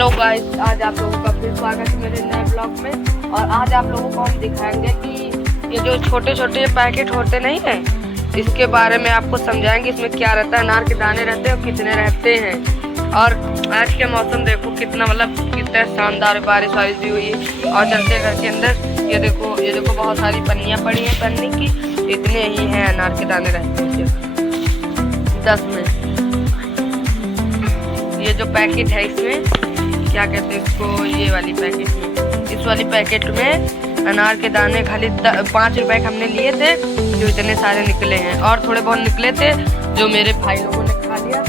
Hello guys, आज आप लोगों का फिर स्वागत है मेरे नए ब्लॉग में। और आज आप लोगों को हम दिखाएंगे कि ये जो छोटे छोटे पैकेट होते नहीं है, इसके बारे में आपको समझाएंगे। इसमें क्या रहता है, अनार के दाने रहते हैं और कितने रहते हैं। और आज के मौसम देखो कितना कितना शानदार, बारिश वारिश भी हुई है। और चलते घर के अंदर, ये देखो बहुत सारी पन्नियाँ पड़ी हैं पन्नी की। इतने ही हैं अनार के दाने रहते हैं 10 में। ये जो पैकेट है इसमें क्या कहते हैं इसको, ये वाली पैकेट में, इस वाली पैकेट में अनार के दाने खाली 5 रुपए के हमने लिए थे, जो इतने सारे निकले हैं। और थोड़े बहुत निकले थे जो मेरे भाई लोगों ने खा लिया।